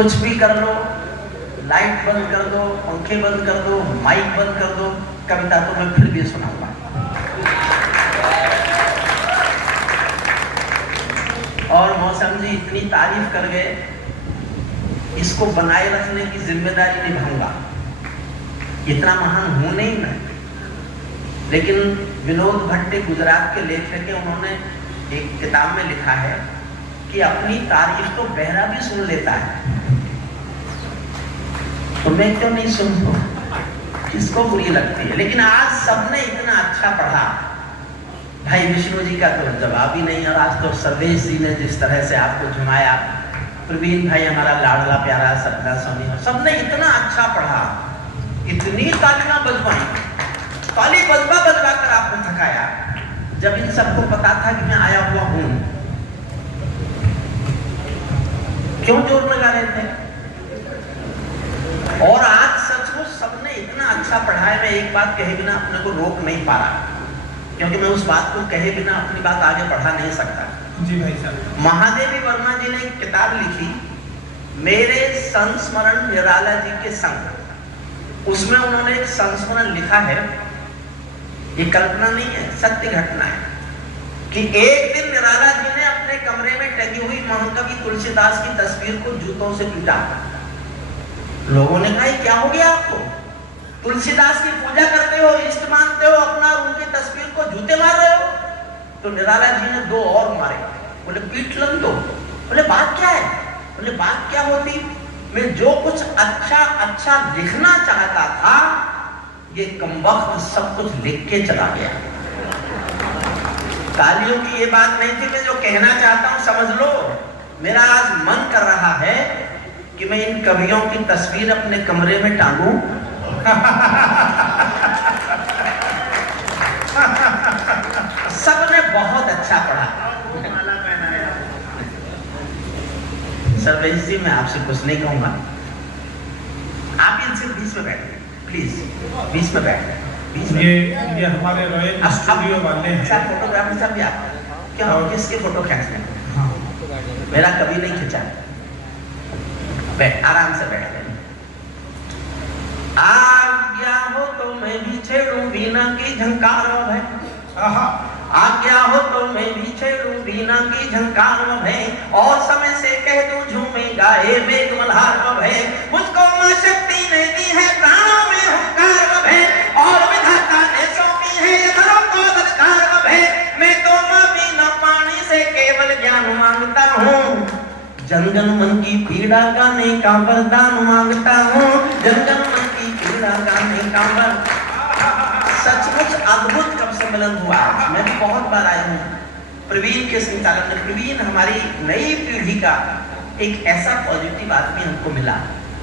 कुछ भी कर लो, लाइट बंद कर दो, पंखे बंद कर दो, माइक बंद कर दो, कविता तो मैं फिर भी सुनाऊंगा। और मौसम जी इतनी तारीफ कर गए, इसको बनाए रखने की जिम्मेदारी निभाऊंगा। इतना महान हूं नहीं मैं, लेकिन विनोद भट्ट गुजरात के लेखक हैं, उन्होंने एक किताब में लिखा है कि अपनी तारीफ तो बहरा भी सुन लेता है, तो मैं क्यों नहीं सुनूं? किसको बुरी लगती है? लेकिन आज सबने इतना अच्छा पढ़ा, भाई विष्णु जी का तो जवाब ही नहीं। और आज तो सर्वेश जी ने जिस तरह से आपको झुमाया, प्रवीण भाई हमारा लाडला प्यारा सपना सोनी, सबने इतना अच्छा पढ़ा, इतनी तालियां बजवाई, ताली बजवा बजवा कर आपको थकाया, जब इन सबको पता था कि मैं आया हुआ हूं। क्यों जोर लगा रहे थे? और आज सचमुच सबने इतना अच्छा पढ़ा है, मैं एक बात कहे बिना अपने को रोक नहीं पा रहा, क्योंकि मैं उस बात को कहे बिना अपनी बात आगे बढ़ा नहीं सकता। जी भाई साहब। महादेवी वर्मा जी ने एक किताब लिखी, मेरे संस्मरण निराला जी के संग। उसमें उन्होंने एक संस्मरण लिखा है, ये कल्पना नहीं है, सत्य घटना है, कि एक दिन निराला जी ने अपने कमरे में टंगी हुई महाकवि तुलसीदास की तस्वीर को जूतों से पीटा। लोगों ने कहा क्या हो गया आपको? तुलसीदास की पूजा करते हो, इष्ट मानते हो, अपना उनकी तस्वीर को जूते मार रहे हो? तो निराला जी ने दो और मारे, बोले पीट लन दो। बोले बात क्या है? बोले बात क्या होती, मैं जो कुछ अच्छा अच्छा लिखना चाहता था, ये कमबख्त सब कुछ लिख के चला गया। तालियों की ये बात नहीं थी, मैं जो कहना चाहता हूं समझ लो। मेरा आज मन कर रहा है कि मैं इन कवियों की तस्वीर अपने कमरे में टांगूं। सबने बहुत अच्छा पढ़ा। सर्वेश जी मैं आपसे कुछ नहीं कहूंगा, आप इनसे बीच में बैठे प्लीज, बीच में बैठे। ये हमारे रॉयल स्टूडियो वाले हैं। अच्छा फोटोग्राफर साहब भी आप क्या किसके फोटो खींचते हैं? हाँ। मेरा कभी नहीं खींचा। बैठ, आराम से बैठ। आज्ञा हो तो मैं भी छेड़ूं वीणा की झंकार है, आज्ञा हो तो मैं भी छेड़ूं वीणा की झंकार है, और समय से कह दूं झूमे गाए मेघ मल्हार है। मुझको मां शक्ति ने दी है प्राणों में हुंकार है, और विधाता ने सौंपी है इधरों को अधिकार है। मैं तो मां बिना पानी से केवल ज्ञान मांगता हूँ, जन जन मन की पीड़ा गाने का वरदान मांगता हूँ, जन जन मन की पीड़ा गाने का वरदान। सचमुच अद्भुत कब सम्मेलन हुआ। मैं भी बहुत बार आया हूँ प्रवीण के संचालन में। प्रवीण हमारी नई पीढ़ी का एक ऐसा पॉजिटिव आदमी हमको मिला।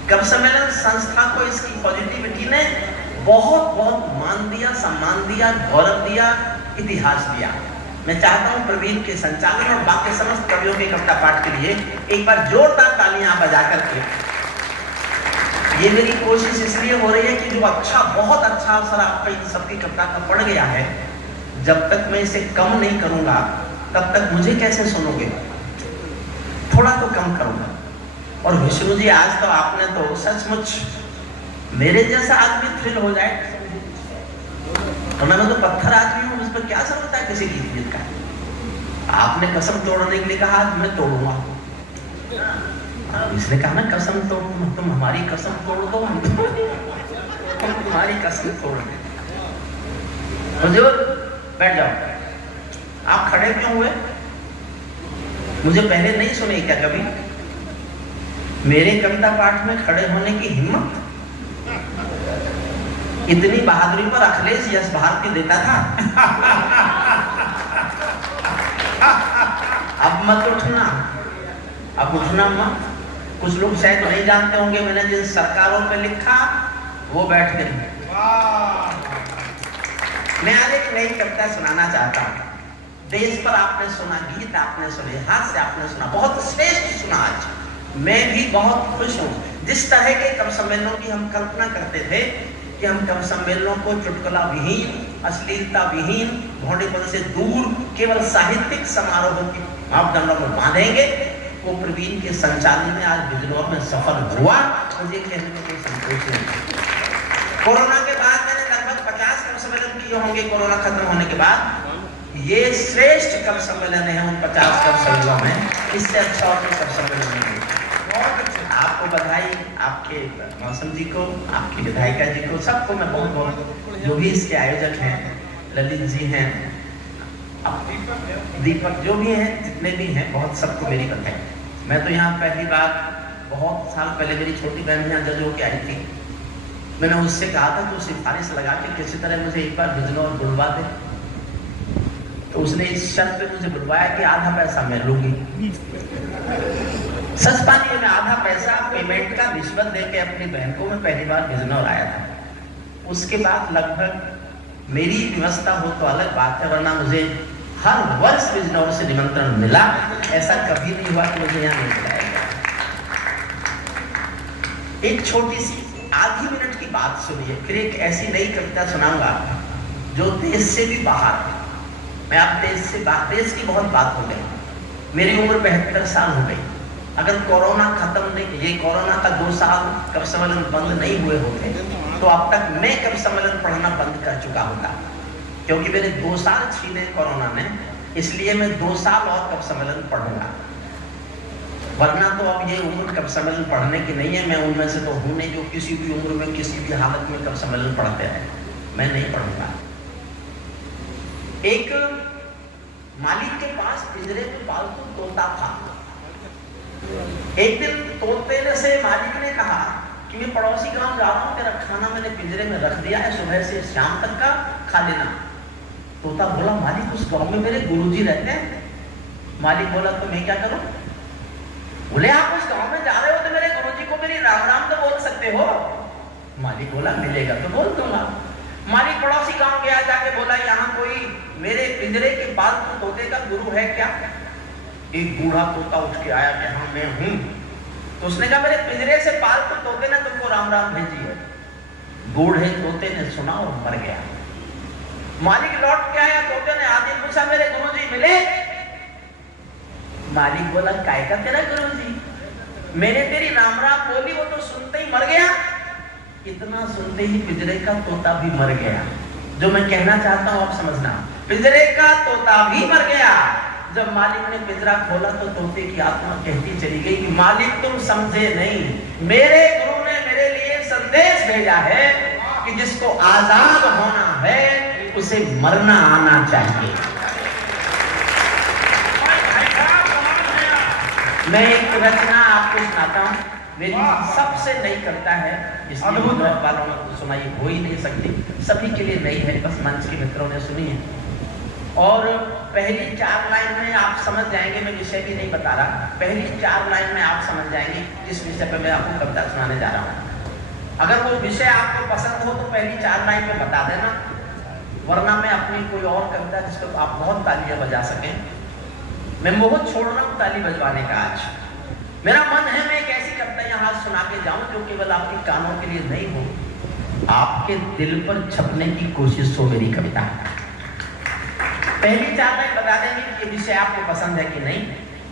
कब सम्मेलन संस्था को इसकी पॉजिटिविटी ने बहुत बहुत मान दिया, सम्मान दिया, गौरव दिया, इतिहास दिया। मैं चाहता हूं प्रवीण के संचालन और बाकी समस्त कवियों के कविता पाठ के लिए एक बार जोरदार तालियां बजा करके। ये मेरी कोशिश इसलिए हो रही है कि जो अच्छा, बहुत अच्छा असर आपका इन सबकी कविता का पड़ गया है, जब तक मैं इसे कम नहीं करूंगा तब तक मुझे कैसे सुनोगे? थोड़ा तो कम करूंगा। और विष्णु जी आज तो आपने तो सचमुच मेरे जैसा आदमी थ्रिल हो जाए। और मैं तो पत्थर आदमी हूं, उस पर क्या जरूरत है किसी की इज्जत का? आपने कसम तोड़ने के लिए कहा, आज मैं तोड़ूंगा। इसने कहा ना कसम तोड़, तुम हमारी कसम तोड़ दो, हम तुम्हारी कसम तोड़ दे। हुजूर बैठ जाओ। आप खड़े क्यों हुए? मुझे पहले नहीं सुने क्या कभी? मेरे कविता पाठ में खड़े होने की हिम्मत? इतनी बहादुरी पर अखिलेश यश भारती देता था। अब मत उठना, अब उठना मत। कुछ लोग शायद नहीं जानते होंगे, मैंने जिन सरकारों पे लिखा वो बैठ गई। मैं आज एक नई कविता सुनाना चाहता हूँ। देश पर आपने सुना, गीत आपने सुने, हास्य आपने सुना, बहुत श्रेष्ठ सुना। आज मैं भी बहुत खुश हूँ। जिस तरह के कवि सम्मेलनों की हम कल्पना करते थे कि हम कवि सम्मेलनों को चुटकुला विहीन, अश्लीलता विहीन, भौंडेपन से दूर, केवल साहित्यिक समारोह की मापदंडों में बांधेंगे, वो प्रवीण के संचालन में आज बिजनौर में सफल हुआ, मुझे कहने में कोई संकोच नहीं। कोरोना के बाद मैंने लगभग 50 कवि सम्मेलन किए होंगे। कोरोना खत्म होने के बाद ये श्रेष्ठ कवि सम्मेलन है उन 50 कवि सम्मेलनों में, इससे अच्छा और कोई कवि सम्मेलन नहीं। आपको बधाई, आपके मौसम जी को, आपकी विधायिका जी को, सबको मैं बहुत बहुत, जो भी इसके आयोजक हैं, ललित जी हैं, दीपक जो भी हैं, जितने भी हैं, बहुत सबको मेरी बधाई। मैं तो यहाँ पहली बार, बहुत साल पहले मेरी छोटी बहन यहाँ जज होके आई थी, मैंने उससे कहा था तो सिफारिश लगा के किसी तरह मुझे एक बार बिजनौर बुलवा दे, तो उसने इस शर्त पे मुझे बुलवाया कि आधा पैसा मैं लूंगी। सच पानी में आधा पैसा पेमेंट का रिश्वत देके अपनी बहन को मैं पहली बार बिजनौर आया था। उसके बाद लगभग मेरी व्यवस्था हो तो अलग बात है, वरना मुझे हर वर्ष बिजनौर से निमंत्रण मिला, ऐसा कभी नहीं हुआ कि मुझे यहाँ नहीं बुलाया। एक छोटी सी आधी मिनट की बात सुनिए, फिर एक ऐसी नई कविता सुनाऊंगा जो देश से भी बाहर है। मैं आप देश से बाहर, देश की बहुत बात हो गई, मेरी उम्र 72 साल हो गई। अगर कोरोना खत्म नहीं, ये कोरोना का 2 साल कवि सम्मेलन बंद नहीं हुए होते तो अब तक मैं कवि सम्मेलन पढ़ना बंद कर चुका होता, क्योंकि मेरे 2 साल छीने कोरोना ने, इसलिए मैं 2 साल और कवि सम्मेलन पढ़ूंगा। वरना तो अब ये उम्र कवि सम्मेलन पढ़ने की नहीं है। मैं उनमें से तो हूं नहीं जो किसी भी उम्र में किसी भी हालत में कवि सम्मेलन पढ़ते हैं, मैं नहीं पढ़ूंगा। एक मालिक के पास पिंजरे में पालतू तोता था। एक दिन तोते ने से मालिक ने कहा कि मैं पड़ोसी गांव जा रहा हूं, तेरा खाना मैंने पिंजरे में रख दिया है, सुबह से शाम तक का खा लेना। तोता बोला मालिक उस गांव में मेरे गुरुजी रहते हैं। मालिक बोला तो मैं क्या करूं? बोले आप उस गांव में जा रहे हो तो मेरे गुरुजी को मेरी राम राम तो बोल सकते हो। मालिक बोला मिलेगा तो बोल दूंगा। मालिक पड़ोसी गांव गया, जाके बोला यहाँ कोई मेरे पिंजरे के पालतू तोते का गुरु है क्या? एक बूढ़ा तोता उठ के आया कि हाँ मैं हूं। तो उसने कहा मेरे पिंजरे से पालतू तोते ने तुमको राम राम भेजी है। बूढ़े तोते ने सुना और मर गया। मालिक लौट के आया, तोते ने आगे पूछा मेरे गुरुजी मिले? मालिक बोला काय का तेरा गुरुजी? मैंने तेरी राम राम बोली, वो तो सुनते ही मर गया। इतना सुनते ही पिंजरे का तोता भी मर गया। जो मैं कहना चाहता हूं आप समझना, पिंजरे का तोता भी मर गया। जब मालिक ने पिंजरा खोला तो तोते की आत्मा कहती चली गई कि मालिक तुम समझे नहीं, मेरे गुरु ने मेरे लिए संदेश भेजा है कि जिसको आजाद होना है उसे मरना आना चाहिए। मैं एक रचना आपको सुनाता हूँ, मेरी सबसे नई कविता है, इसलिए वालों ने सुनाई हो ही नहीं सकती, सभी के लिए नई है, बस मंच के मित्रों ने सुनी है। और पहली 4 लाइन में आप समझ जाएंगे, मैं विषय भी नहीं बता रहा, पहली 4 लाइन में आप समझ जाएंगे जिस विषय पे मैं आपको कविता सुनाने जा रहा हूँ। अगर वो विषय आपको पसंद हो तो पहली 4 लाइन में बता देना, वरना मैं अपनी कोई और कविता जिस पर आप बहुत तालियां बजा सकें, मैं मोह छोड़ रहा हूँ ताली बजवाने का। आज मेरा मन है मैं एक ऐसी कविता यहाँ सुना के जाऊं जो केवल आपके कानों के लिए नहीं हो, आपके दिल पर छपने की कोशिश हो मेरी कविता। पहली 4 लाइन बता देंगे कि ये विषय आपको पसंद है कि नहीं।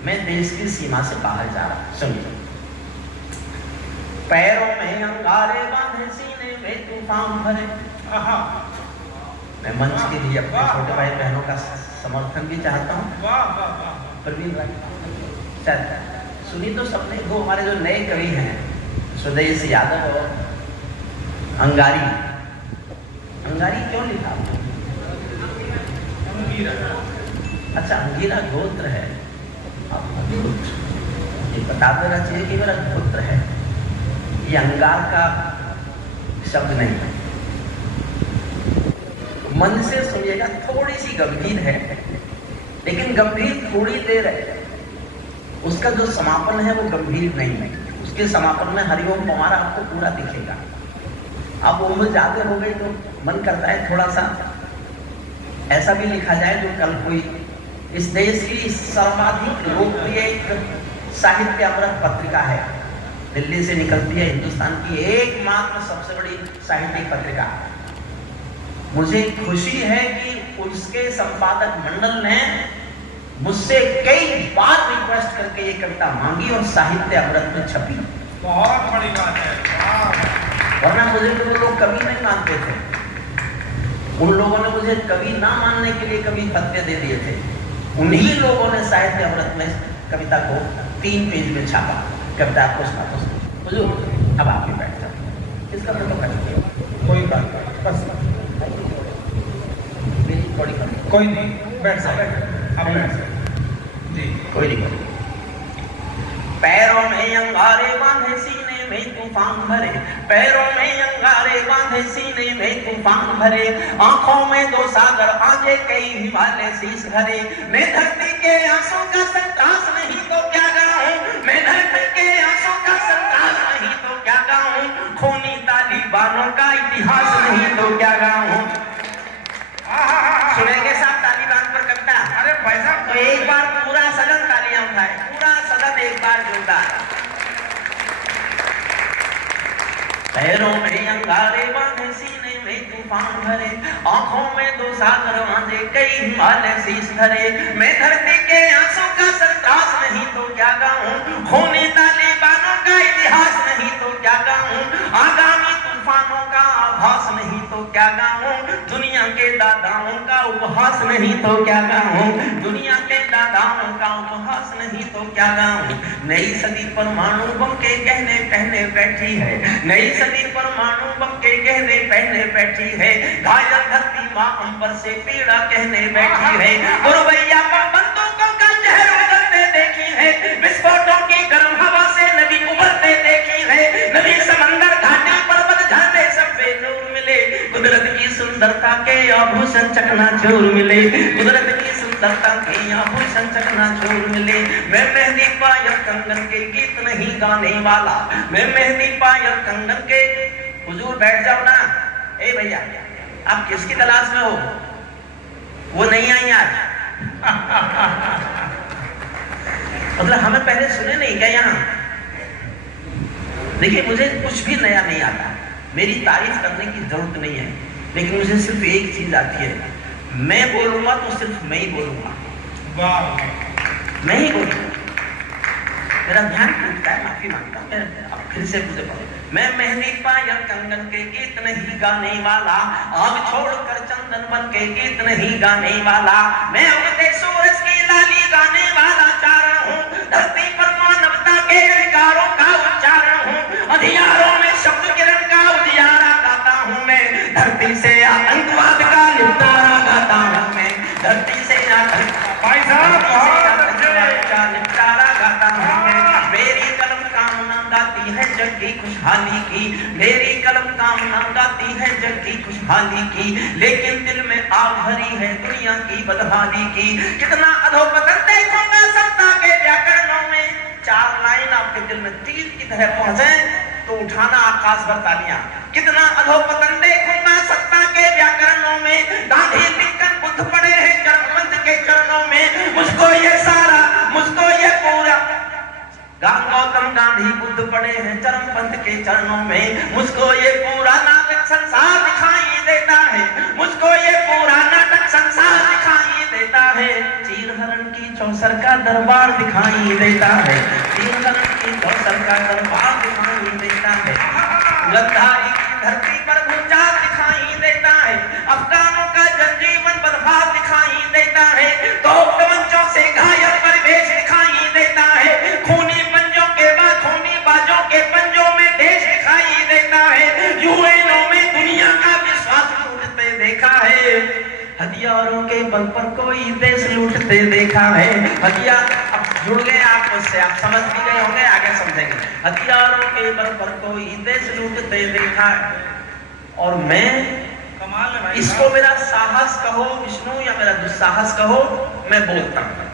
मैं देश की सीमा से बाहर जा रहा हूं, सुनिए। पैरों में अंगारे बांधे, सीने में तूफान भरे। मैं मंच के लिए अपने छोटे भाई बहनों का समर्थन भी चाहता हूँ। प्रवीण भाई सुनी तो सबने, वो हमारे जो नए कवि हैं सुदेश यादव और अंगारी। अंगारी क्यों लिखा? अच्छा अंगीरा गोत्र है, ये बता देना चाहिए कि मेरा गोत्र है, ये अंगार का शब्द नहीं है। मन से सुनिएगा, थोड़ी सी गंभीर है, लेकिन गंभीर थोड़ी देर है, उसका जो समापन है वो गंभीर नहीं है। उसके समापन में हरिओम पवार आपको पूरा दिखेगा। अब उम्र ज्यादा हो गई तो मन करता है थोड़ा सा ऐसा भी लिखा जाए जो कल कोई इस देश की सर्वाधिक लोकप्रिय एक साहित्य अमृत पत्रिका है, दिल्ली से निकलती है, हिंदुस्तान की एकमात्र सबसे बड़ी साहित्यिक पत्रिका। मुझे खुशी है कि उसके संपादक मंडल ने मुझसे कई बार रिक्वेस्ट करके ये कविता मांगी और साहित्य अमृत में छपी। बहुत बड़ी बात है। वरना मुझे तो वो लोग कवि नहीं मानते थे। उन लोगों ने मुझे कवि ना मानने के लिए कवि फतवे दे दिए थे। उन्हीं लोगों ने साहित्य अमृत में कविता को 3 पेज में छापा। कविता आपको सुनाता हूँ। हुजूर अब आप भी बैठ जाओ। इसका फोटो खींच लिया। कोई बात नहीं, बस मेरी थोड़ी कमी। कोई नहीं, बैठ सकते, अब बैठ सकते जी। कोई नहीं। पैरों में अंगारे बांधे सीने में तूफान भरे, पैरों में अंगारे बांधे सीने में तूफान भरे, आंखों में 2 सागर आगे कई हिमालय शीश भरे। मैं धरती के आंसू का संतास नहीं तो क्या गाऊं, मैं धरती के आंसू का संतास नहीं तो क्या गाऊं, खूनी तालिबानों का इतिहास नहीं तो क्या गाऊं। सुनेंगे साहब तालिबान पर कविता? अरे भाई साहब, तो एक बार पूरा सदन तालियां उठाए, पूरा सदन एक बार जोरदार। पैरों में अंगारे बांधे सीने में तूफान भरे, आंखों में 2 सागर बांधे कई हिमालय शीश धरे। मैं धरती के आंसू का संतास नहीं तो क्या गाऊं, खूनी तालिबानों का इतिहास नहीं तो क्या गाऊं, आगामी तूफानों का आभास नहीं तो क्या गाऊं, दुनिया के दादाओं का उपहास नहीं तो क्या गाऊं, दुनिया के दादाओं का उपहास नहीं तो क्या गाऊं। नई सदी परमाणु बम के गहने पहने बैठी है, नई सदी परमाणु बम के गहने पहने बैठी है, घायल धरती माँ अंबर से पीड़ा कहने बैठी है, गुरबैया पर बंदूकों का जहर उगलते देखी है, विस्फोटों की गर्म हवा से नदी उबलते देखी है, नदी समंदर घाटी पर्वत झरने सब बेनूर मिले, कुदरत की सुंदरता के आभूषण चकनाचूर मिले, कुदरत की सुंदरता के आभूषण चकनाचूर मिले। मैं मेहंदी पायल कंगन के गीत नहीं गाने वाला, मैं मेहंदी पायल कंगन के। हुजूर बैठ जाओ ना। ए भैया, आप किसकी तलाश में हो? वो नहीं आई आज। मतलब हमें पहले सुने नहीं क्या यहाँ? देखिए, मुझे कुछ भी नया नहीं आता, मेरी तारीफ करने की जरूरत नहीं है, लेकिन मुझे सिर्फ एक चीज आती है, मैं बोलूंगा तो सिर्फ मैं ही बोलूंगा। वाह, मैं ही बोलूंगा। मेरा ध्यान टूटता है, माफी मांगता हूँ। अब फिर से मुझे पढ़ो। मैं मेहंदी पायल कंगन के गीत नहीं गाने वाला, आग छोड़कर चंदन बन के गीत नहीं गाने वाला, मैं उगते सूरज की लाली गाने वाला चाह रहा हूँ, धरती पर मानवता के अधिकारों का उच्चारण हूँ, अंधियारों में शब्द किरण का उजियारा गाता हूँ मैं, धरती से आतंकवाद का निपटारा गाता हूँ मैं, धरती से भाई साहब का निपटारा गाता हूँ मैं। मेरी कलम कामना गाती है जग की खुशहाली की, मेरी कलम कामना गाती है जग की खुशहाली की, लेकिन दिल में आग भरी है दुनिया की बदहाली की। कितना अधोपतन देखूंगा सत्ता के व्याकरणों में, 4 लाइन आपके दिल में तीर की तरह पहुंचे तो उठाना आकाश भर तालियां। कितना अधोपतन देखूंगा सत्ता के व्याकरणों में, गांधी लिंकन बुद्ध पड़े हैं चरमपंथ के चरणों में, मुझको ये सारा, मुझको ये पूरा, गौतम गांधी बुद्ध पड़े हैं चरमपंथ के चरणों में, मुझको ये पूरा नाटक संसार दिखाई देता है, मुझको ये पूरा नाटक संसार दिखाई देता है, चीरहरण की चौसर का दरबार दिखाई देता है, चीरहरण की चौसर का दरबार दिखाई देता है, गद्दारी की धरती पर भूचाल दिखाई देता है, अफगानों का जनजीवन बर्बाद दिखाई देता है, तो तमंचों से घायल परिवेश दिखाई देता है, खूनी पंजों के बाद खूनी बाजों के पंजों में देश दिखाई देता है, यूएनओ में दुनिया का विश्वास टूटते देखा है, हथियारों के बल पर कोई देश लूटते देखा है। हथियार अब जुड़ गए आप उससे, आप समझ भी गए होंगे, आगे समझेंगे। हथियारों के बल पर कोई देश लूटते देखा है, और मैं कमाल है भाई। इसको मेरा साहस कहो विष्णु या मेरा दुस्साहस कहो, मैं बोलता हूँ।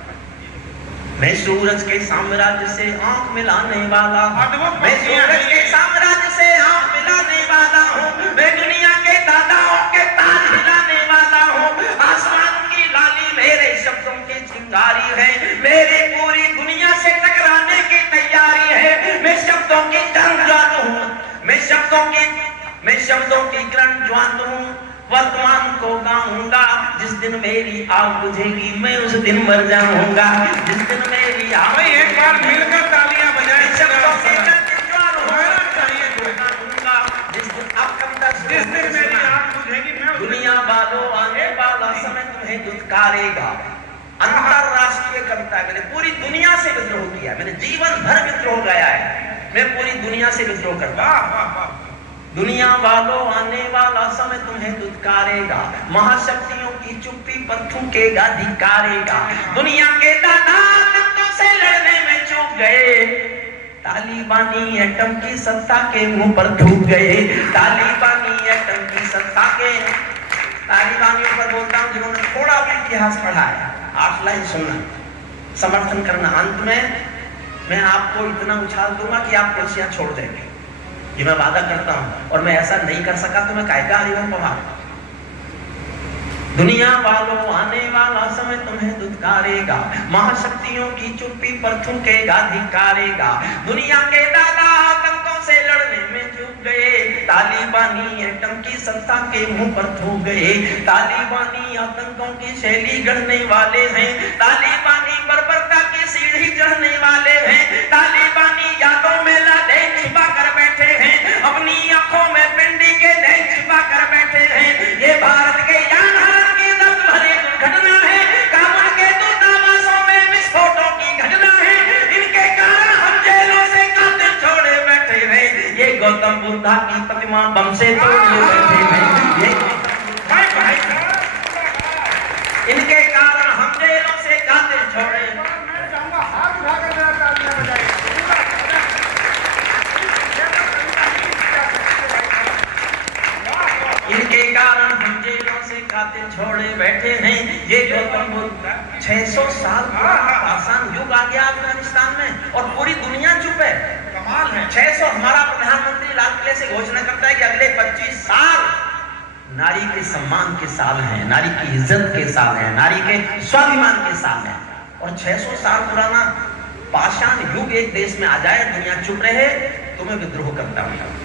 मैं सूरज के साम्राज्य से आंख मिलाने वाला, मैं सूरज के साम्राज्य से आंख मिलाने वाला हूँ, मैं दुनिया के दादाओं के ताज हिलाने वाला हूँ, आसमान की लाली मेरे शब्दों की चिंगारी है, मेरी पूरी दुनिया से टकराने की तैयारी है, मैं शब्दों की जंग ज्वाल हूँ, मैं शब्दों की ग्रंथ ज्वाल हूँ, वर्तमान को गाऊंगा जिस दिन मेरी आग बुझेगी मैं उस दिन मर जाऊंगा। जिस दिन मेरी आग, एक बार मिलकर तालियां बजाएं। शब्दों से मैं होना चाहिए दूंगा। जिस दिन जिस दिन मेरी आग बुझेगी मैं दुनिया वालों आने वाला समय तुम्हें दुत्कारेगा। अंतरराष्ट्रीय कविता है, मैंने पूरी दुनिया से विद्रोह किया, मैंने जीवन भर विद्रोह गाया है, मैं पूरी दुनिया से विद्रोह करता। दुनिया वालों आने वाला समय तुम्हें दुत्कारेगा, महाशक्तियों की चुप्पी पर थूकेगा, धिक्कारेगा। दुनिया के दादा तुमसे लड़ने में चूक गए, तालिबानी एटम की सत्ता के मुंह पर थूक गए। तालिबानी एटम की सत्ता के, तालिबानियों पर बोलता हूं जिन्होंने थोड़ा भी इतिहास पढ़ा है। 8 लाइन सुनना, समर्थन करना। अंत में मैं आपको इतना उछाल दूंगा कि आप कुर्सियां छोड़ देंगे, ये मैं वादा करता हूं। और मैं ऐसा नहीं कर सका तो मैं कायदा हरिवंश पवार। दुनिया वालों आने वाला समय तुम्हें दुत्कारेगा, महाशक्तियों की चुप्पी पर थूकेगा, धिक्कारेगा। दुनिया के दादा आतंकों से लड़ने में चूक गए, तालिबानी एटम की सत्ता के मुंह पर थूक गए। तालिबानी आतंकों की शैली गढ़ने वाले हैं, तालिबानी बर्बरता की सीढ़ी चढ़ने वाले हैं। तालिबानी यादों में लादें छिपा कर बैठे हैं, अपनी आंखों में पिंडी के नैन छिपा कर बैठे हैं। ये भारत के यान की दर्द भरी दुर्घटना है, काबुल के दूतावासों में विस्फोटों की घटना है। इनके कारण हम जेलों से कातिल छोड़े बैठे हैं, ये गौतम बुद्धा की प्रतिमा बम से तोड़े बैठे हैं। इनके कारण हम जेलों से कातिल छोड़े। इनके कारण हम जेलों से कातिल छोड़े बैठे हैं, ये गौतम बुद्ध। 600 साल आसान युग आ गया अफगानिस्तान में और पूरी दुनिया चुप है। कमाल है। 600 हमारा प्रधानमंत्री लाल किले से घोषणा करता है कि अगले 25 साल नारी के सम्मान के साल हैं, नारी की इज्जत के साल हैं, नारी के स्वाभिमान के साल हैं। और 600 साल पुराना पाषाण युग एक देश में आ जाए, दुनिया चुप रहे, तो मैं विद्रोह करता हूं।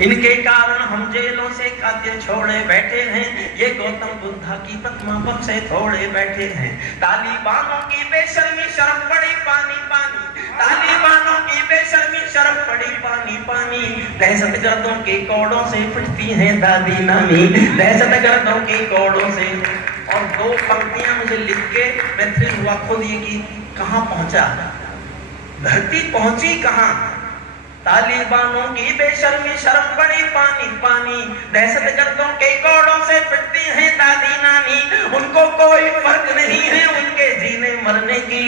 इनके कारण हम जेलों से कातिल छोड़े बैठे हैं, ये गौतम बुद्धा की प्रतिमा बम से तोड़े बैठे हैं। तालिबानों की बेशर्मी शर्म पड़ी पानी पानी, तालिबानों की बेशर्मी शर्म पड़ी पानी पानी। दहशतगर्दों के कोड़ों से पिटती हैं दादी नानी, दहशतगर्दों के कोड़ों से। और 2 पंक्तियां मुझे लिख के मैं फिर हुआ खुद ये कि कहां पहुंचा, धरती पहुंची कहां। तालिबानों की बेशर्मी शर्म पड़ी पानी पानी, दहशतगर्दों के कोड़ों से पिटती हैं दादी नानी। उनको कोई फर्क नहीं है उनके जीने मरने की,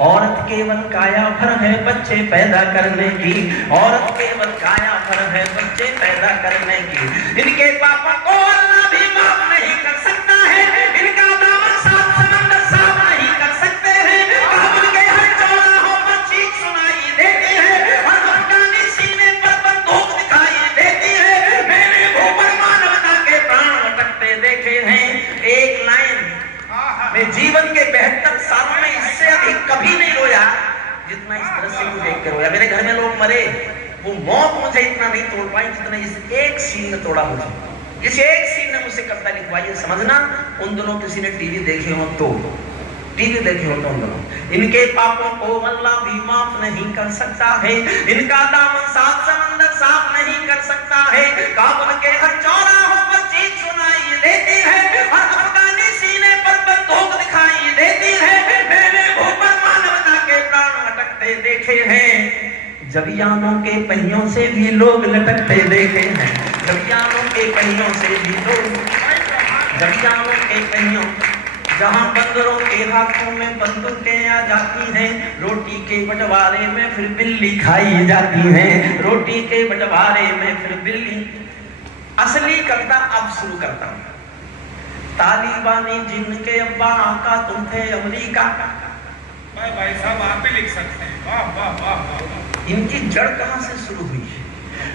औरत केवल काया भर है बच्चे पैदा करने की, औरत केवल काया भर है बच्चे पैदा करने की। इनके पापा को अल्लाह भी माफ नहीं कर सकता है, इनका दामन 7 समंदर साफ नहीं कर सकते हैं। काबुल के हर चौराहों पर चीख सुनाई देती है, हर अफगानी सीने पर बंदूक दिखाई देती है। मैंने भूपर मानवता के प्राण अटकते देखे हैं। एक लाइन, मैं जीवन के 72 सालों में इससे अधिक कभी नहीं रोया जितना इस दृश्य को देख कर रोया। मेरे घर में लोग मरे, वो मौत मुझे इतना नहीं तोड़ पाई जितना इस एक सीन ने तोड़ा मुझे। इस एक सीन ने मुझसे कविता लिखवाई है। समझना, उन दोनों किसी ने टीवी देखे हो तो, टीवी देखे हो तो उन दोनों। इनके पापों को अल्लाह भी माफ नहीं कर सकता है, इनका दामन 7 समंदर साफ नहीं कर सकता है। काबुल के हर चौराहों पर चीख सुनाई देती है, हर अफगानी सीने पर बंदूक दिखाई देती है। मैंने भूपर मानवता के प्राण अटकते देखे हैं, जबियानों के पहियों से भी लोग लटकते देखे हैं। जबियानों के पहियों से भी लोग, जबियानों के पहियों, जहां बंदरों के हाथों में बंदूकें आ जाती हैं, रोटी के बंटवारे में फिर बिल्ली खाई जाती है, रोटी के बंटवारे में फिर बिल्ली। असली कविता अब शुरू करता हूं। तालिबानी जिनके अब्बा आका तुम थे अमेरिका। भाई साहब आप भी लिख सकते हैं। वाह वाह वाह वाह। इनकी जड़ कहां से शुरू हुई है?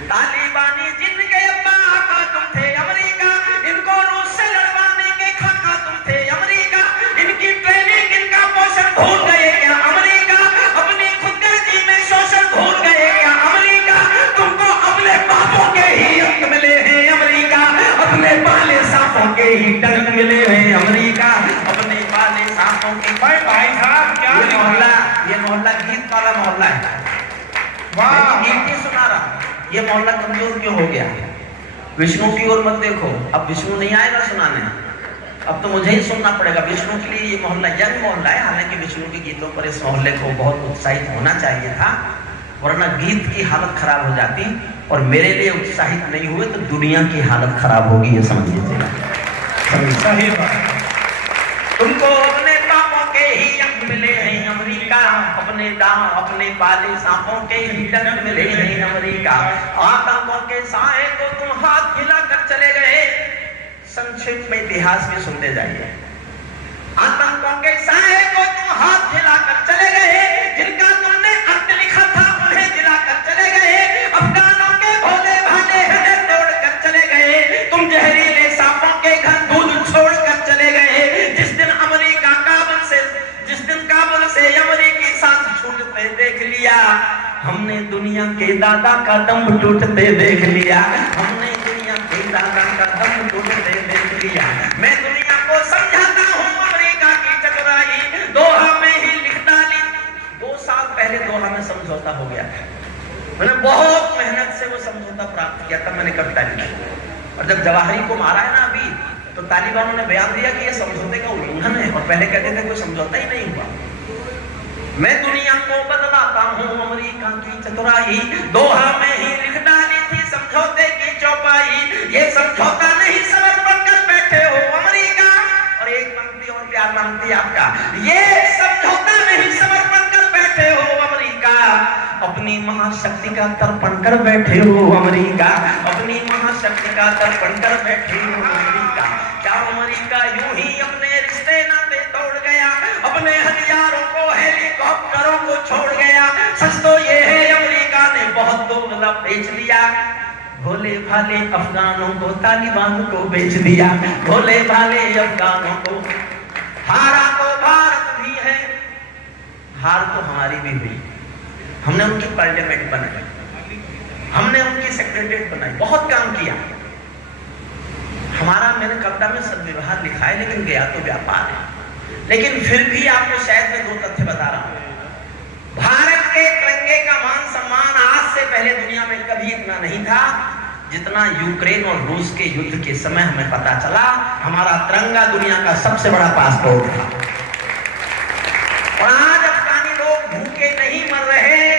तालिबानी जिनके अब्बा आका तुम थे अमेरिका, इनको रूस से लड़वाने के खाका तुम थे अमेरिका। इनकी ट्रेनिंग, इनका पोषण भूल गए क्या अमेरिका? अपनी खुदगर्जी में शोषण भूल गए क्या अमेरिका? तुमको अपने बापों के ही अंक मिले हैं अमेरिका, अपने पाले सांपों के ही डंक मिले हैं अमेरिका अपने पाले सांपों के। भाई साहब क्या ये लिखा मोहल्ला, है? ये मोहल्ला गीत वाला मोहल्ला है। वाह मैं गीत ही सुना रहा। ये मोहल्ला कमजोर क्यों हो गया? विष्णु की ओर मत देखो, अब विष्णु नहीं आएगा सुनाने, अब तो मुझे ही सुनना पड़ेगा। विष्णु के लिए ये मोहल्ला यंग मोहल्ला है। हालांकि विष्णु के गीतों पर इस मोहल्ले को बहुत उत्साहित होना चाहिए था, वरना गीत की हालत खराब हो जाती, और मेरे लिए उत्साहित नहीं हुए तो दुनिया की हालत खराब होगी, ये समझ लीजिएगा। सही बात। तुमको अपने पापों के ही अंक मिले हैं अमेरिका, अपने दांव अपने पाले सांपों के ही डंक मिले हैं अमेरिका। आतंकों के साए को तुम हाथ हिलाकर चले गए। संक्षेप में इतिहास में सुनते जाइए। आतंकों के साए को तुम हाथ हिलाकर चले गए, जिनका तुमने अंत लिखा था उन्हें दिलाकर चले गए। अफगानों के भोले भाले हृदय तोड़कर चले गए। तुम जहरीले सांपों के घर दूध छोड़कर चले गए। जिस दिन काबुल से अमेरिकी सांस छूटते देख लिया, हमने दुनिया के दादा का दम टूटते देख लिया। हमने दुनिया के दादा का दम टूटते देख लिया। मैं दुनिया को समझाता हूँ अमेरिका की चतुराई, दोहा में ही लिख डाली। 2 साल पहले दोहा में समझौता हो गया था। मैंने बहुत मेहनत से वो समझौता प्राप्त किया, तब मैंने कविता लिखी। और जब जवाहरी को मारा है ना अभी, तो तालिबानों ने बयान दिया कि ये समझौते का उल्लंघन है, और पहले कहते थे कोई समझौता ही नहीं हुआ। मैं दुनिया को बदलाता हूँ अमेरिका की चतुराई, दोहा में ही लिख डाली थी समझौते की चौपाई। ये समझौता नहीं समर्पण कर बैठे हो अमेरिका। और एक पंक्ति और प्यार मांगती आपका, ये समझौता नहीं समर्पण कर बैठे हो अमेरिका, अपनी महाशक्ति का तर्पण कर बैठे हो अमेरिका, अपनी महाशक्ति का तर्पण कर बैठे हो अमेरिका। क्या अमेरिका यूं ही अपने रिश्ते नाते तोड़ गया, अपने हथियारों को हेलीकॉप्टरों को छोड़ गया? सच तो ये है अमेरिका ने बहुत दोगला बेच लिया। भोले भाले अफगानों को तालिबान को बेच दिया, भोले भाले अफगानों को। हारा तो भारत भी है, हार तो हमारी भी हुई। हमने उनकी पार्लियामेंट बनाई, हमने उनकी सेक्रेटरीट बनाई, बहुत काम किया। हमारा, मैंने कविता में सद्व्यवहार लिखा है, लेकिन गया तो व्यापार है। लेकिन फिर भी आपको शायद मैं 2 तथ्य बता रहा हूं। भारत के तिरंगे का मान सम्मान आज से पहले दुनिया में कभी इतना नहीं था जितना यूक्रेन और रूस के युद्ध के समय हमें पता चला। हमारा तिरंगा दुनिया का सबसे बड़ा पासपोर्ट था। और आज अफगानी लोग भूखे नहीं मर रहे,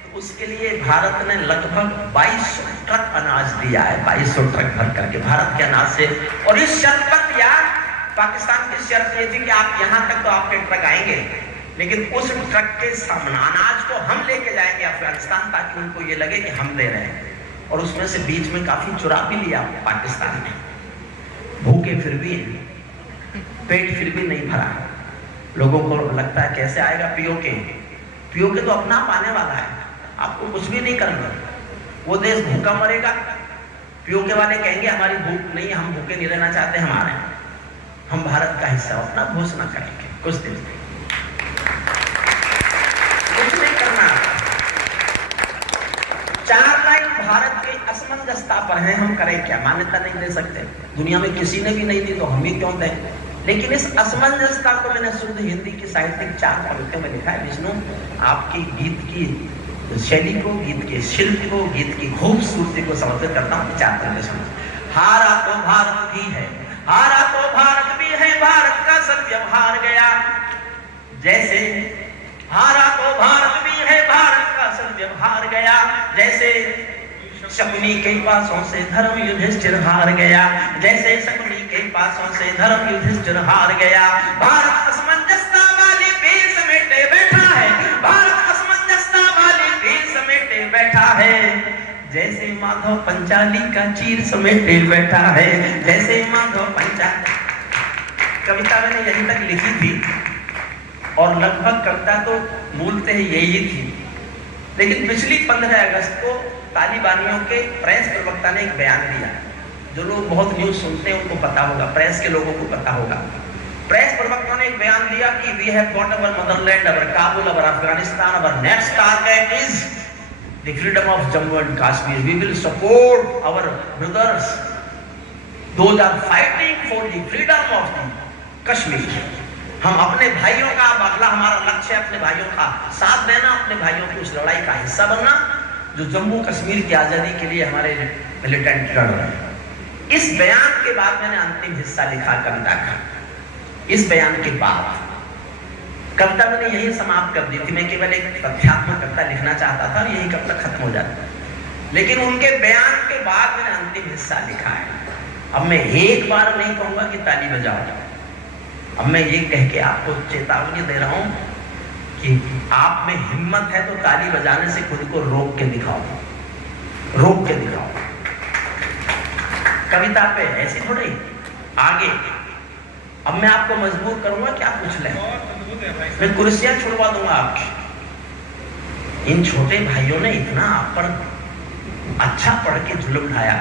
तो उसके लिए भारत ने लगभग 2200 ट्रक अनाज दिया है, 2200 ट्रक भर करके भारत के अनाज से। और इस शर्त पर दिया, पाकिस्तान की शर्त ये थी कि आप यहां तक तो आपके ट्रक आएंगे, लेकिन उस ट्रक के सामने अनाज को हम लेके जाएंगे अफगानिस्तान, ताकि उनको ये लगे कि हम दे रहे हैं। और उसमें से बीच में काफी चुरा भी लिया पाकिस्तान ने। भूखे फिर भी, पेट फिर भी नहीं भरा। लोगों को लगता है कैसे आएगा पीओके तो अपना पाने वाला है, आपको कुछ भी नहीं करना। वो देश भूखा मरेगा, पीओके वाले कहेंगे हमारी भूख नहीं, हम भूखे नहीं रहना चाहते, हम भारत का हिस्सा अपना घोषणा करेंगे। कुछ दिन कुछ नहीं करना। 4 लाइन भारत के असमंजसता पर है, हम करें क्या? मान्यता नहीं दे सकते, दुनिया में किसी ने भी नहीं दी तो हम ही क्यों दें? लेकिन इस असमंजसता को मैंने शुद्ध हिंदी की साहित्यिक 4 पंक्तियों में लिखा है। विष्णु, आपकी गीत की शैली को, गीत के शिल्प को, गीत की खूबसूरती को समर्पित करता हूँ। 4 पंक्ति सुनो। हारा तो भारत भी है, हारा तो भारत भी है, भारत का सद्व्यवहार गया। जैसे हारा तो भारत भी है, भारत का सद्व्यवहार गया। जैसे शकुनी के पासों से धर्म युधिष्ठिर हार गया, जैसे शकुनी के पासों से धर्म युधिष्ठिर हार गया। भारत असमंजसता वाली भीड़ समेटे बैठा है, भारत असमंजसता वाली भीड़ समेटे बैठा है। जैसे माधव पंचाली का चीर समेटे बैठा है, जैसे माधव पंचाली। कविता मैंने यहीं तक लिखी थी, और लगभग कविता तो मूलतः यही थी। लेकिन पिछली 15 अगस्त को तालिबानियों के प्रेस प्रवक्ता ने एक बयान दिया। जो लोग बहुत न्यूज सुनते हैं उनको पता होगा, प्रेस के लोगों को पता होगा। प्रेस प्रवक्ता ने एक बयान दिया कि we have got our motherland, our Kabul, our Afghanistan, our next target is the freedom of Jammu and Kashmir. We will support our brothers Those are fighting for the freedom of the Kashmir. हम अपने भाइयों का, अगला हमारा लक्ष्य है अपने भाइयों का साथ देना, अपने भाइयों की उस लड़ाई का हिस्सा बनना जो जम्मू कश्मीर की आजादी के लिए हमारे मिलिटेंट लड़ रहे हैं। इस बयान के बाद मैंने अंतिम हिस्सा लिखा कविता का। इस बयान के बाद कविता मैंने यही समाप्त कर दी थी। मैं केवल एक तथ्यात्मक कविता लिखना चाहता था, यही कविता खत्म हो जाती, लेकिन उनके बयान के बाद मैंने अंतिम हिस्सा लिखा है। अब मैं एक बार नहीं कहूंगा कि ताली बजाओ, अब मैं ये कह के आपको चेतावनी दे रहा हूं कि आप में हिम्मत है तो ताली बजाने से खुद को रोक के दिखाओ, रोक के दिखाओ। कविता पे ऐसी थोड़ी आगे। अब मैं आपको मजबूर करूंगा कि आप पूछ लें, मैं कुर्सियां छुड़वा दूंगा आपकी। इन छोटे भाइयों ने इतना आप पर अच्छा पढ़ के जुल्म ढाया,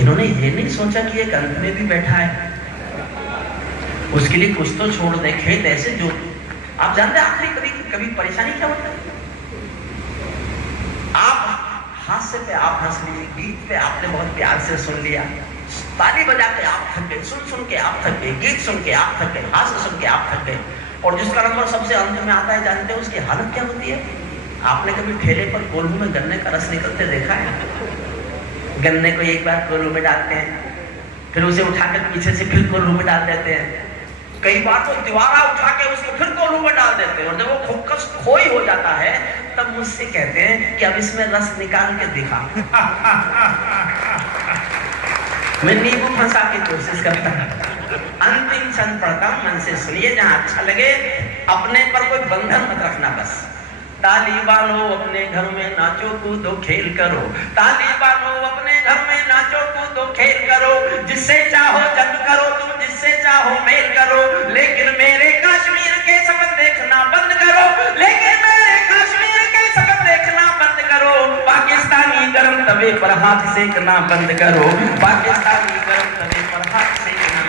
इन्होंने ये नहीं सोचा कि एक अंत में भी बैठा है, उसके लिए कुछ तो छोड़ दे। खेत ऐसे जो आप जानते हैं आखिरी कभी कभी परेशानी क्या होता है, आप हास्य पे आप हंस लिए, गीत पे आपने बहुत प्यार से सुन लिया, ताली बजा के आप थक गए, सुन के आप थक गए, गीत सुन के आप थक गए, हास्य सुन के आप थक गए, और जिसका नंबर सबसे अंत में आता है जानते हैं उसकी हालत क्या होती है? आपने कभी ठेले पर कोल्हू में गन्ने का रस निकलते देखा है? गन्ने को एक बार कोल्हू में डालते हैं, फिर उसे उठाकर पीछे से फिर कोल्हू में डाल देते हैं, कई बार तो दीवारा उठा के उसको फिर कोल्हू में डाल देते हैं, और जब वो खुक्कस खोई हो जाता है तब मुझसे कहते हैं कि अब इसमें रस निकाल के दिखा। मैं नींबू फंसा की कोशिश करता हूं। अंतिम क्षण पढ़ता हूं, मन से सुनिए, जहां अच्छा लगे। अपने पर कोई बंधन मत रखना बस। ताली बालो अपने घर में नाचो कूदो खेल करो, ताली बालो अपने घर में नाचो कूदो खेल करो, जिससे चाहो जंग करो तुम, जिससे चाहो मेल करो, लेकिन मेरे कश्मीर के सबक देखना बंद करो, लेकिन मेरे कश्मीर के सबक देखना बंद करो। पाकिस्तानी गरम तवे पर हाथ सेकना बंद करो, पाकिस्तानी गरम तवे पर हाथ सेकना,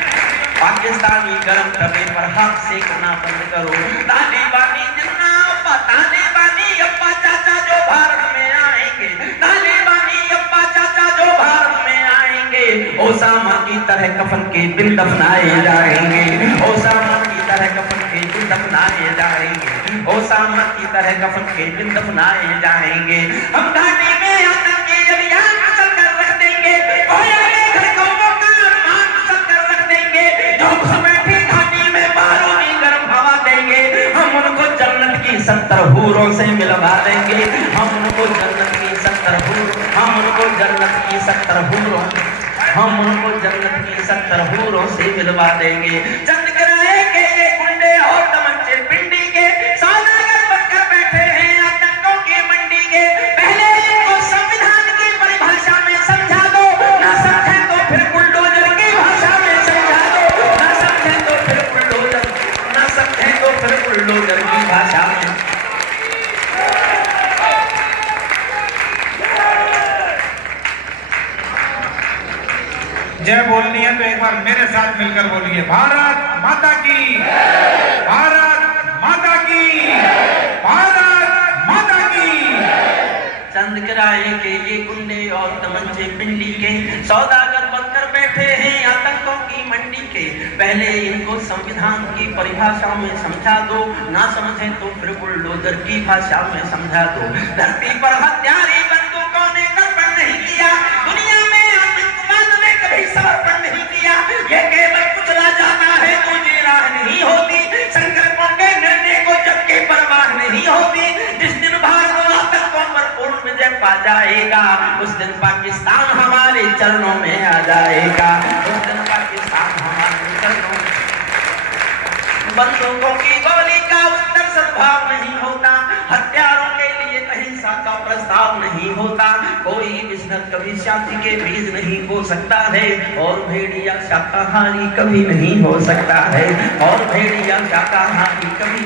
पाकिस्तानी गरम तवे पर हाथ सेकना बंद करो। तालिबानी जिन्ना तालिबानी अब्बा चाचा जो भारत में आएंगे, तालिबानी अब्बा चाचा जो भारत में आएंगे, ओसामा की तरह कफन के बिन दफनाए जाएंगे, ओसामा की तरह कफन के बिन दफनाए जाएंगे, ओसामा की तरह कफन के बिन दफनाए जाएंगे। हम घाटी में आतंकी अभियान चल कर रख देंगे, कोया के घर को मौका मान चल कर रख देंगे, जो घुस बैठी घाटी में बारूदी गर्म हवा देंगे, हम उनको जन्नत की 70 हूरों से मिलवा देंगे, हम उनको जन्नत की 70 हूरों, हम उनको जन्नत की 70 हूरों, हम उनको जन्नत की 70 हूरों से मिलवा देंगे। चंद किराए के ये गुंडे और तमंचे पिंडी के सौदागर बनकर बैठे हैं आतंकों की मंडी के, पहले इनको संविधान की परिभाषा में समझा दो, ना समझे तो फिर बुलडोजर की भाषा में समझा दो, ना समझे तो फिर बुलडोजर, ना समझे तो फिर बुलडोजर की भाषा में। जय बोलनी है तो एक बार मेरे साथ मिलकर बोलिए, भारत माता की, भारत माता की, भारत माता की। चंद किराए के ये गुंडे और तमंचे पिंडी के सौदागर बनकर बैठे हैं आतंकों की मंडी के, पहले इनको संविधान की परिभाषा में समझा दो, ना समझे तो फिर बुलडोजर की भाषा में समझा दो। धरती पर हत्यारी बंदूकों ने दर्पण नहीं किया, दुनिया में आतंकवाद ने कभी समर्पण नहीं किया, ये केवल कुचला जाता है तुझे राह नहीं होती, संकल्पों के निर्णय को जब के परवाह नहीं होती। जिस दिन भारत आतंकों पर पूर्ण विजय पा जाएगा, उस दिन पाकिस्तान हमारे चरणों में आ जाएगा, उस दिन पाकिस्तान हमारे चरणों में। बंदूकों की गोली का उत्तर सद्भाव नहीं होता, हथियारों के लिए अहिंसा का प्रस्ताव नहीं होता, कोई बिजनेस कभी शांति के बीज नहीं हो सकता है, और भेड़िया शाकाहारी कभी नहीं हो सकता है, और भेड़िया शाकाहारी कभी।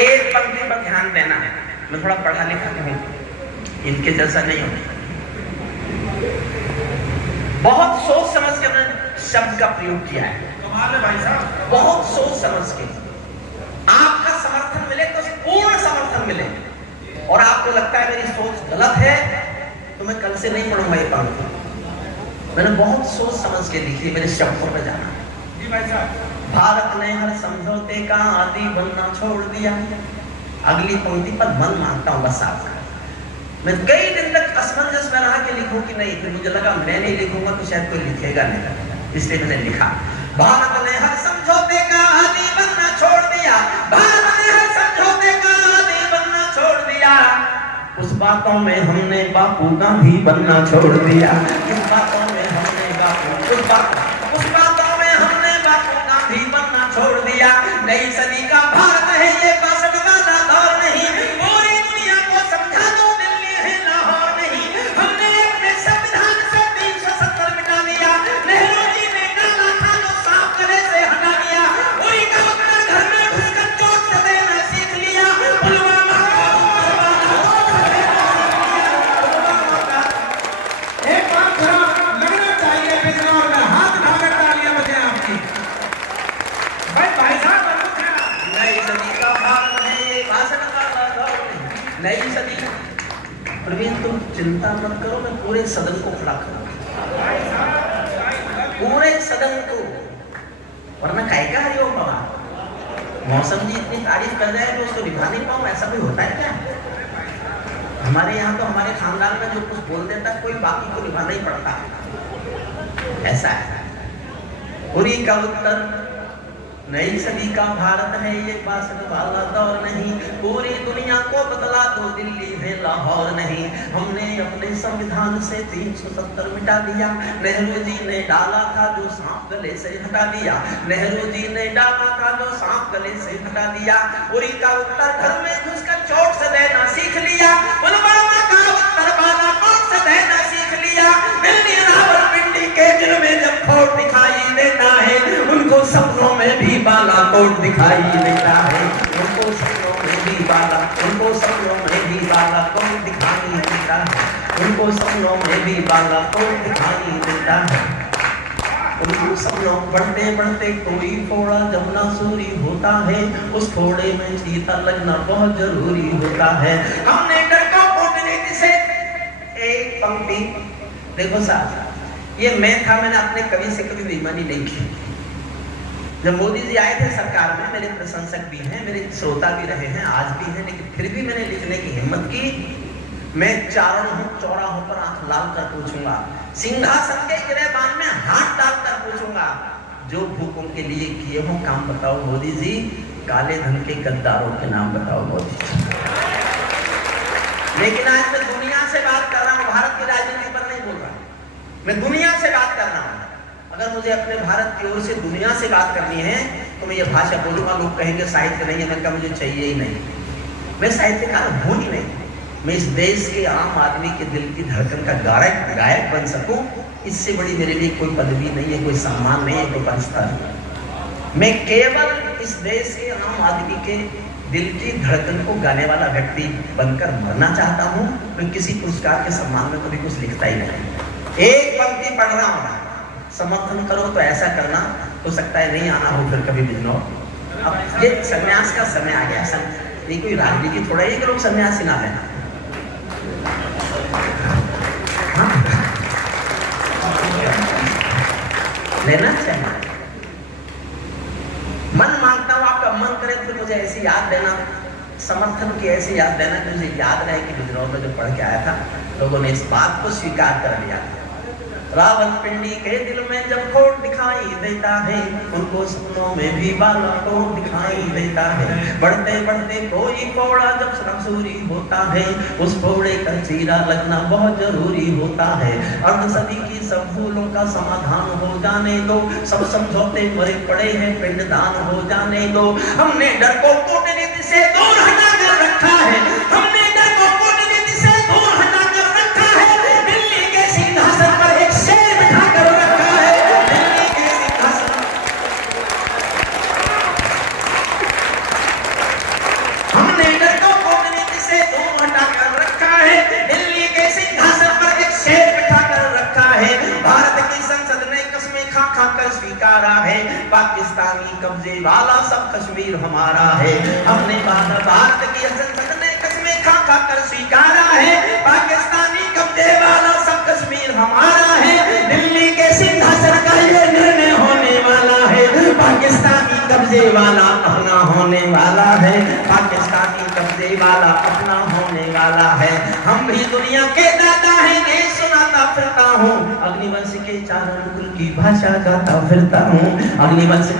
एक पंक्ति पर ध्यान देना है, मैं थोड़ा पढ़ा लिखा हूँ, इनके जैसा नहीं होता। बहुत सोच समझ के मैंने शब्द का प्रयोग किया है, भाई साहब, बहुत सोच समझ के। आपका समर्थन मिले तो पूर्ण समर्थन मिले, और आपको लगता है मेरी सोच गलत है तो मैं कल से नहीं पढ़ूंगा ये पंक्ति। मैंने बहुत सोच समझ के लिखी, मेरे शब्दों पे जाना है। जी भाई साहब। भारत ने हर समझौते का आदी बनना छोड़ दिया। अगली पंक्ति पर मन मानता हूँ बस आपका। मैं कई दिन तक असमंजस में रहा कि लिखूं कि नहीं, फिर मुझे लगा मैं नहीं लिखूंगा तो शायद कोई लिखेगा नहीं, इसलिए मैंने लिखा। भारत ने हर समझौते का आदी बनना छोड़ दिया, भारत ने हर समझौते का आदी बनना छोड़ दिया। उस बातों में हमने बापू गांधी बनना छोड़ दिया, उस बातों में हमने बापू उस बातों में हमने बापू गांधी बनना छोड़ दिया। नई सदी का भारत है ये 62 वाला दौर नहीं, पूरी दुनिया को समझा दो दिल्ली है लाहौर नहीं। हमने अपने संविधान से 370 मिटा दिया, नेहरू जी ने डाला था जो साफ गले से हटा दिया। उरी का उत्तर घर में घुसकर चोट से देना सीख लिया, पुलवामा का एक बात लगना चाहिए बिजनौर में, हाथ उठाकर तालियां बजाएं आपकी। भाई साहब नई सदी का भारत है ये 62 वाला दौर नहीं, नई सदी। प्रवीण तुम चिंता मत करो, मैं पूरे सदन को खड़ा करूंगा, पूरे सदन को, वरना काय का हरिओम बाबा। मौसम जी इतनी तारीफ कर रहे हैं तो उसको निभा नहीं पाऊं, ऐसा कोई होता है क्या? हमारे यहाँ तो हमारे खानदान में जो कुछ बोल देता है कोई बाकी को निभाना ही पड़ता, ऐसा है। पूरी का उत्तर नई सदी का भारत है ये 62 वाला दौर नहीं, पूरी दुनिया को बदला दो दिल्ली है लाहौर नहीं। हमने अपने संविधान से 370 मिटा दिया, नेहरू जी ने डाला था जो सांप गले से हटा दिया, नेहरू जी ने डाला था जो सांप गले से हटा दिया। पूरी का उत्तर घर में घुसकर चोट से देना सीख लिया, पुलवामा का उत्तर बालाकोट से देना सीख लिया। दिल्ली रावलपिंडी के दिल में जब खोट दिखाई देता है, उनको सपनों में भी बालाकोट दिखाई देता है, उनको सपनों में भी बालाकोट दिखाई देता है, उनको सपनों में भी बालाकोट दिखाई देता है। उनको सपनों बढ़ते बढ़ते कोई फोड़ा जमुना सूरी होता है, उस फोड़े में चीता लगना बहुत जरूरी होता है। हमने डर को कूटनीति से एक पंक्ति देखो साहब, ये मैं था, मैंने अपने कवि से कभी बेईमानी नहीं की। जब मोदी जी आए थे सरकार में, मेरे प्रशंसक भी हैं, मेरे श्रोता भी रहे हैं, आज भी हैं, लेकिन फिर भी मैंने लिखने की हिम्मत की। मैं चौराहों पर आंख लाल कर पूछूंगा, सिंहासन के गिरेबान में हाथ डालकर पूछूंगा, जो भूखों के लिए किए हो काम बताओ मोदी जी, काले धन के गद्दारों के नाम बताओ मोदी जी। लेकिन आज मैं दुनिया से बात कर रहा हूँ, भारत की राजनीति पर नहीं बोल रहा, मैं दुनिया से बात कर रहा हूँ। अगर मुझे अपने भारत की ओर से दुनिया से बात करनी है तो मैं ये भाषा बोलूंगा, लोग कहेंगे साहित्य नहीं है, मैं मुझे चाहिए ही नहीं, मैं साहित्यकार हूं ही नहीं। मैं इस देश के आम आदमी के दिल की धड़कन का गायक बन सकूं, इससे बड़ी मेरे लिए कोई पदवी नहीं है, कोई सम्मान नहीं है, कोई पंचता नहीं। मैं केवल इस देश के आम आदमी के दिल की धड़कन को गाने वाला व्यक्ति बनकर मरना चाहता हूं। मैं किसी पुरस्कार के सम्मान में कभी कुछ लिखता ही नहीं। एक पंक्ति पढ़ रहा हूं, समर्थन करो तो ऐसा करना, हो सकता है नहीं आना हो फिर कभी बिजनौर। अब ये संन्यास का समय आ गया, ये कोई राजनीति थोड़ा ही कि लोग संन्यास ही ना लेना। हाँ? लेना चाहिए। मन मांगता हूं आपका मन करे तो मुझे ऐसी याद देना, समर्थन की ऐसी याद देना कि मुझे याद रहे कि बिजनौर में जो पढ़ के आया था लोगों ने इस बात को स्वीकार कर लिया। रावलपिंडी के दिल में जब खोट दिखाई देता है, उनको सपनों में भी बालाकोट दिखाई देता है। बढ़ते बढ़ते कोई फोड़ा जब शमसूरी होता है, उस फोड़े का चीरा लगना बहुत जरूरी होता है। अर्ध सदी की सब भूलों का समाधान हो जाने दो, सब समझौते मरे पड़े हैं, पिंडदान हो जाने दो। हमने डर को कूटनीति से दूर हटा कर रखा है, हमने डर को कूटनीति से दूर हटा कर रखा है। दिल्ली के सिंहासन पर एक शेर बिठा कर रखा है, दिल्ली के सिंहासन। हमने डर को कूटनीति से दूर हटा कर रखा है, दिल्ली के सिंहासन पर एक शेर बिठा कर रखा है। भारत की संसद ने कस्में खा खा कर स्वीकारा है, पाकिस्तानी कब्जे वाला सब कश्मीर हमारा है। हमने भारत की संसद ने कस्में खा खा कर स्वीकारा है, पाकिस्तानी कब्जे कब्जे वाला सब कश्मीर हमारा है। दिल्ली के सिंहासन का ये निर्णय होने वाला है। पाकिस्तानी कब्जे वाला अपना होने वाला है। पाकिस्तानी कब्जे वाला अपना होने वाला है। हम भी दुनिया के दादा हैं, ये सुनाता फिरता हूँ। अग्निवंश के चारों कुल की भाषा गाता फिरता हूँ। अग्निवंश